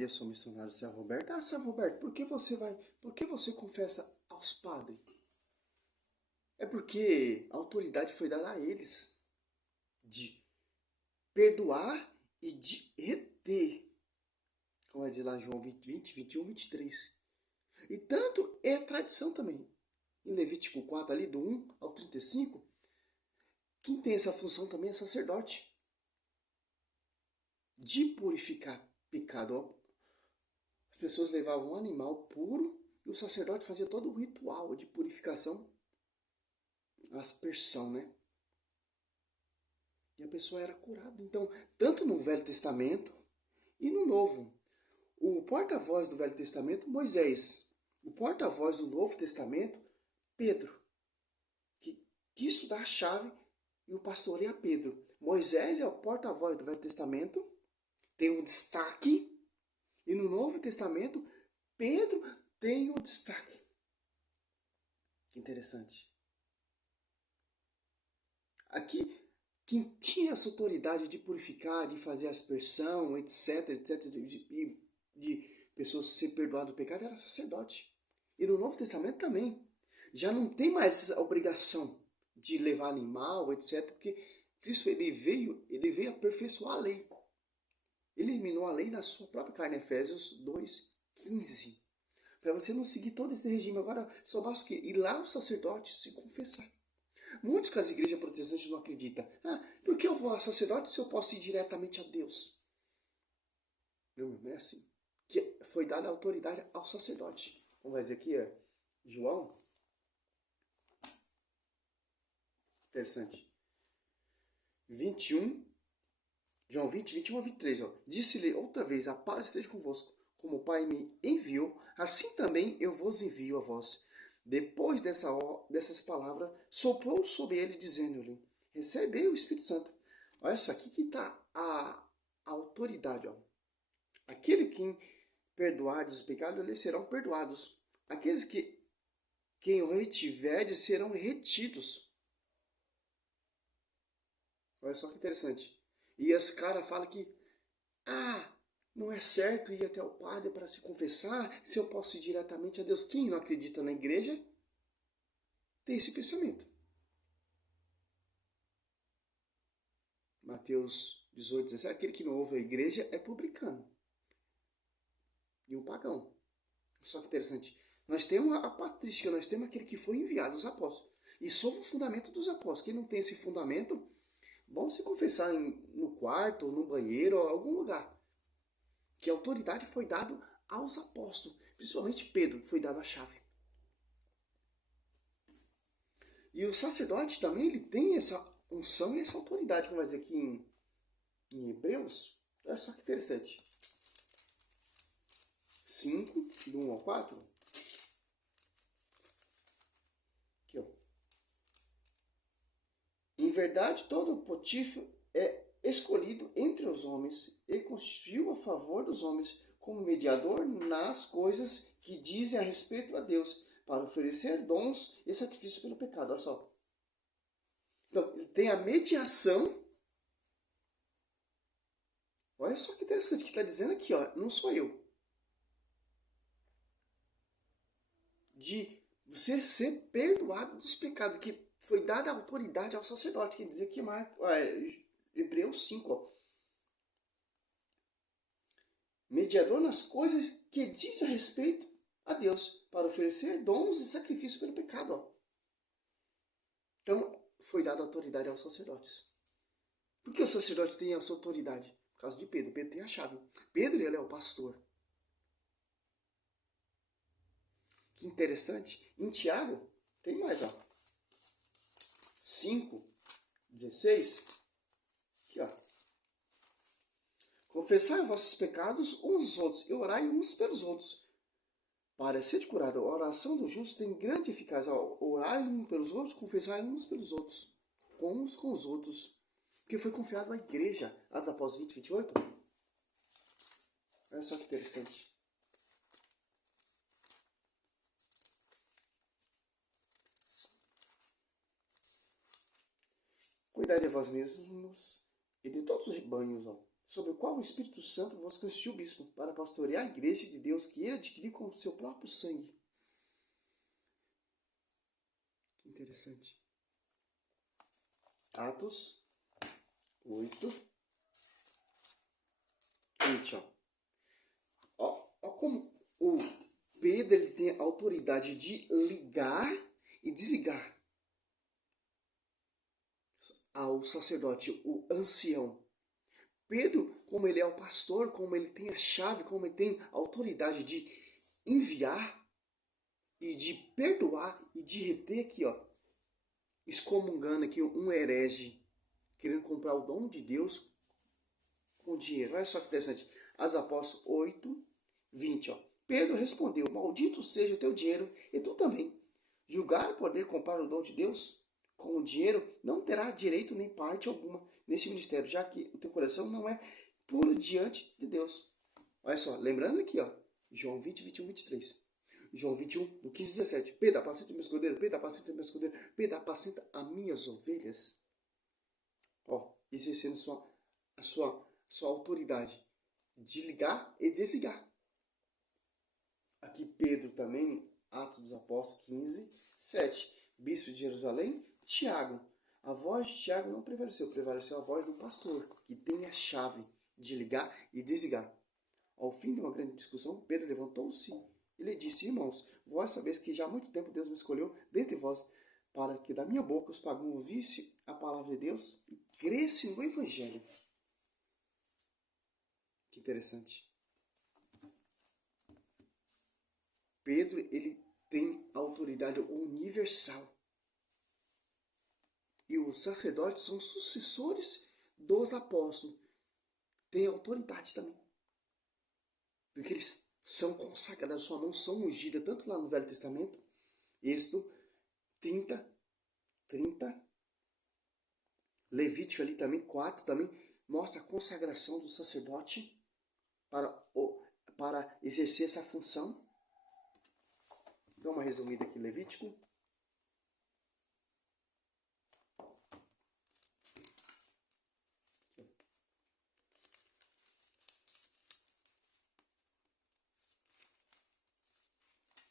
Maria, sou missionário Sérgio Roberto. Ah, Sérgio Roberto, por que você confessa aos padres? É porque a autoridade foi dada a eles de perdoar e de reter. Como vai dizer lá João 20, 21, 23. E tanto é tradição também. Em Levítico 4, ali do 1 ao 35, quem tem essa função também é sacerdote. De purificar pecado. As pessoas levavam um animal puro e o sacerdote fazia todo o ritual de purificação, aspersão, né? E a pessoa era curada. Então, tanto no Velho Testamento e no Novo. O porta-voz do Velho Testamento, Moisés. O porta-voz do Novo Testamento, Pedro. Que quis dar a chave e o pastoreia Pedro. Moisés é o porta-voz do Velho Testamento, tem um destaque. E no Novo Testamento, Pedro tem o destaque. Interessante. Aqui, quem tinha essa autoridade de purificar, de fazer aspersão, etc, de pessoas ser perdoadas do pecado, era sacerdote. E no Novo Testamento também. Já não tem mais essa obrigação de levar animal, etc, porque Cristo ele veio aperfeiçoar a lei. Ele eliminou a lei na sua própria carne, Efésios 2:15. Para você não seguir todo esse regime. Agora, só basta que ir lá o sacerdote se confessar. Muitos que as igrejas protestantes não acreditam. Ah, por que eu vou ao sacerdote se eu posso ir diretamente a Deus? Não é assim. Que foi dada a autoridade ao sacerdote. Vamos dizer aqui, João. Interessante. 21. João 20, 21 a 23. Disse-lhe outra vez, a paz esteja convosco. Como o Pai me enviou, assim também eu vos envio a vós. Depois dessas palavras, soprou sobre ele, dizendo-lhe, recebei o Espírito Santo. Olha só, aqui que está a autoridade. Aquele que perdoardes os pecados, eles serão perdoados. Aqueles que quem o retiverdes serão retidos. Olha só que interessante. E esse cara fala que, não é certo ir até o padre para se confessar, se eu posso ir diretamente a Deus. Quem não acredita na igreja tem esse pensamento. Mateus 18, 17, aquele que não ouve a igreja é publicano e um pagão. Só que interessante, nós temos a patrística, nós temos aquele que foi enviado, os apóstolos. E sob o fundamento dos apóstolos. Quem não tem esse fundamento, vão se confessar no quarto, ou no banheiro, ou em algum lugar. Que a autoridade foi dada aos apóstolos. Principalmente Pedro, foi dado a chave. E o sacerdote também ele tem essa unção e essa autoridade, como vai dizer aqui em Hebreus. Olha só que interessante. 5, do 1 ao 4. Aqui, ó. Em verdade, todo pontífice é escolhido entre os homens e constituiu a favor dos homens como mediador nas coisas que dizem a respeito a Deus, para oferecer dons e sacrifícios pelo pecado. Olha só. Então, ele tem a mediação. Olha só que interessante que está dizendo aqui, ó, não sou eu. De você ser perdoado dos pecados, que foi dada a autoridade ao sacerdote, que diz aqui Hebreus 5, ó. Mediador nas coisas que diz a respeito a Deus, para oferecer dons e sacrifícios pelo pecado. Ó. Então, foi dada autoridade aos sacerdotes. Por que o sacerdote tem essa autoridade? Por causa de Pedro. Pedro tem a chave. Pedro, ele é o pastor. Que interessante. Em Tiago, tem mais, ó. 5, 16. Aqui, ó. Confessai os vossos pecados uns aos outros e orai uns pelos outros, para ser curado. A oração do justo tem grande eficácia. Orai uns pelos outros, confessai uns pelos outros, uns com os outros. Que foi confiado à igreja. Atos Apóstolos 20, 28. Olha só que interessante. Cuidai de vós mesmos e de todos os rebanhos. Ó. sobre o qual o Espírito Santo vos constituiu bispo, para pastorear a igreja de Deus que ele adquiriu com o seu próprio sangue. Que interessante. Atos 8, 20, ó como o Pedro ele tem a autoridade de ligar e desligar ao sacerdote, o ancião. Pedro, como ele é o pastor, como ele tem a chave, como ele tem a autoridade de enviar e de perdoar e de reter aqui, excomungando aqui um herege, querendo comprar o dom de Deus com dinheiro. Olha só que interessante. Atos Apóstolos 8, 20, Pedro respondeu: maldito seja o teu dinheiro e tu também. Julgar poder comprar o dom de Deus com o dinheiro não terá direito nem parte alguma neste ministério, já que o teu coração não é puro diante de Deus. Olha só, lembrando aqui, João 20, 21, 23. João 21, no 15, 17. Pedro, apacenta meu escudeiro, Pedro, apacenta meu escudeiro, Pedro, apacenta as minhas ovelhas. Exercendo a sua autoridade de ligar e desligar. Aqui Pedro também, Atos dos Apóstolos 15, 7. Bispo de Jerusalém, Tiago. A voz de Tiago não prevaleceu, prevaleceu a voz do pastor, que tem a chave de ligar e desligar. Ao fim de uma grande discussão, Pedro levantou-se e lhe disse: irmãos, vós sabeis que já há muito tempo Deus me escolheu dentre vós, para que da minha boca os pagãos ouvissem a palavra de Deus e crescem no Evangelho. Que interessante. Pedro, ele tem autoridade universal. E os sacerdotes são sucessores dos apóstolos. Tem autoridade também. Porque eles são consagrados, sua mão são ungidas, tanto lá no Velho Testamento, Êxodo 30, Levítico ali também, 4 também, mostra a consagração do sacerdote para exercer essa função. Dá uma resumida aqui, Levítico.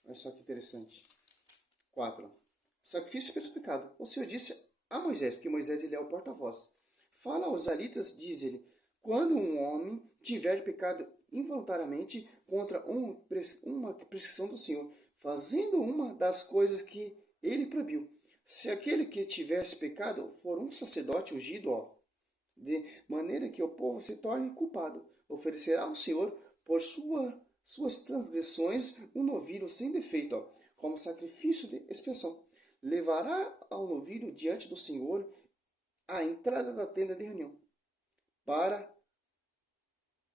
Olha só que interessante. 4. Sacrifício pelos pecados. O Senhor disse a Moisés, porque Moisés ele é o porta-voz. Fala aos israelitas, diz ele, quando um homem tiver pecado involuntariamente contra uma prescrição do Senhor, fazendo uma das coisas que ele proibiu. Se aquele que tivesse pecado for um sacerdote ungido, de maneira que o povo se torne culpado, oferecerá ao Senhor por suas transgressões um novilho sem defeito, como sacrifício de expiação. Levará ao novilho diante do Senhor à entrada da tenda de reunião, para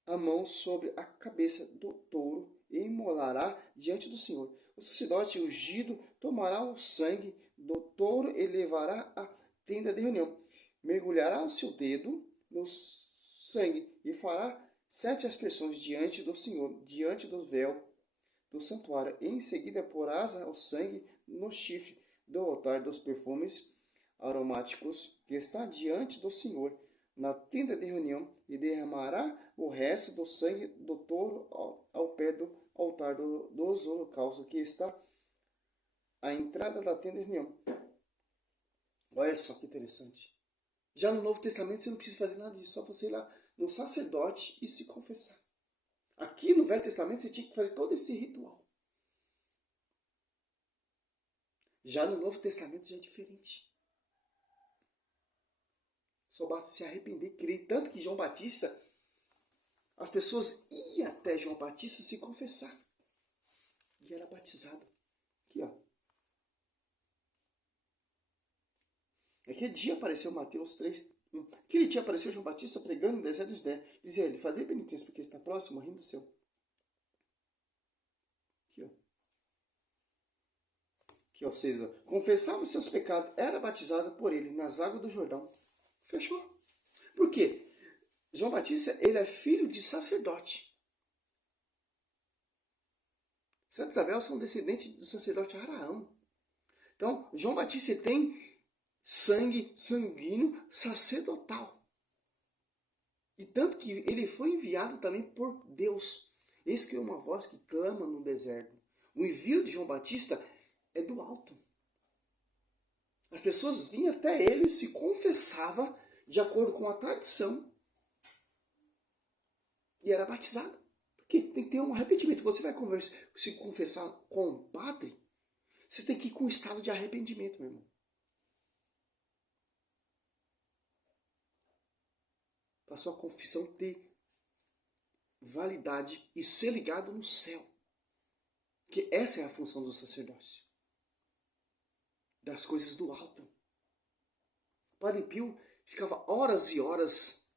a mão sobre a cabeça do touro, e imolará diante do Senhor. O sacerdote ungido tomará o sangue do touro e levará à tenda de reunião. Mergulhará o seu dedo no sangue e fará 7 aspersões diante do Senhor, diante do véu do santuário. E em seguida porás o sangue no chifre do altar dos perfumes aromáticos que está diante do Senhor, na tenda de reunião, e derramará o resto do sangue do touro ao pé do altar dos holocaustos que está à entrada da tenda de reunião. Olha só que interessante. Já no Novo Testamento você não precisa fazer nada disso, só você ir lá no sacerdote e se confessar. Aqui no Velho Testamento você tinha que fazer todo esse ritual. Já no Novo Testamento já é diferente. Só basta se arrepender e crer. Tanto que João Batista, as pessoas iam até João Batista se confessar. E era batizado. Aqui, Aquele dia apareceu Mateus 3. Aquele dia apareceu João Batista pregando no deserto de Judéia. Dizia ele, fazer penitência porque está próximo, o reino do céu. Aqui, ou seja, confessava seus pecados, era batizado por ele nas águas do Jordão. Fechou. Por quê? João Batista, ele é filho de sacerdote. Santa Isabel são descendentes do sacerdote Araão. Então, João Batista tem sangue sanguíneo sacerdotal. E tanto que ele foi enviado também por Deus. Eis que é uma voz que clama no deserto. O envio de João Batista é do alto. As pessoas vinham até ele, se confessava de acordo com a tradição e era batizado. Porque tem que ter um arrependimento. Você vai se confessar com um padre, você tem que ir com um estado de arrependimento, meu irmão. Para sua confissão ter validade e ser ligado no céu. Que essa é a função do sacerdócio. Das coisas do alto. O Padre Pio ficava horas e horas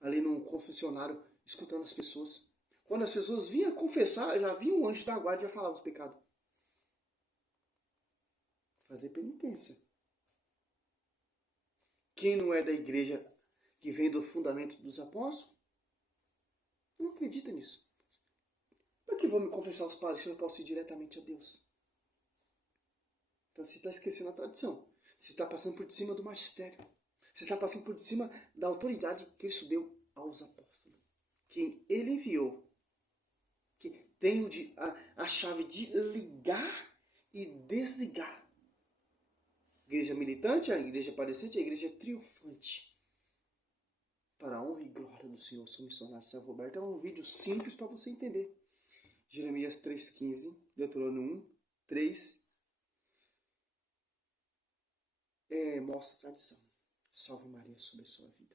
ali no confessionário escutando as pessoas. Quando as pessoas vinham confessar, já vinha um anjo da guarda e já falava os pecados. Fazer penitência. Quem não é da igreja que vem do fundamento dos apóstolos, não acredita nisso. Por que vou me confessar aos padres se eu não posso ir diretamente a Deus? Então você está esquecendo a tradição. Você está passando por cima do magistério. Você está passando por cima da autoridade que Cristo deu aos apóstolos. Quem ele enviou. Que tem a chave de ligar e desligar. Igreja militante, a igreja padecente, a igreja triunfante. Para a honra e glória do Senhor, sou missionário Sérgio Roberto. É um vídeo simples para você entender. Jeremias 3,15, Deuteronômio 1, 3. Mostra a tradição. Salve Maria sobre a sua vida.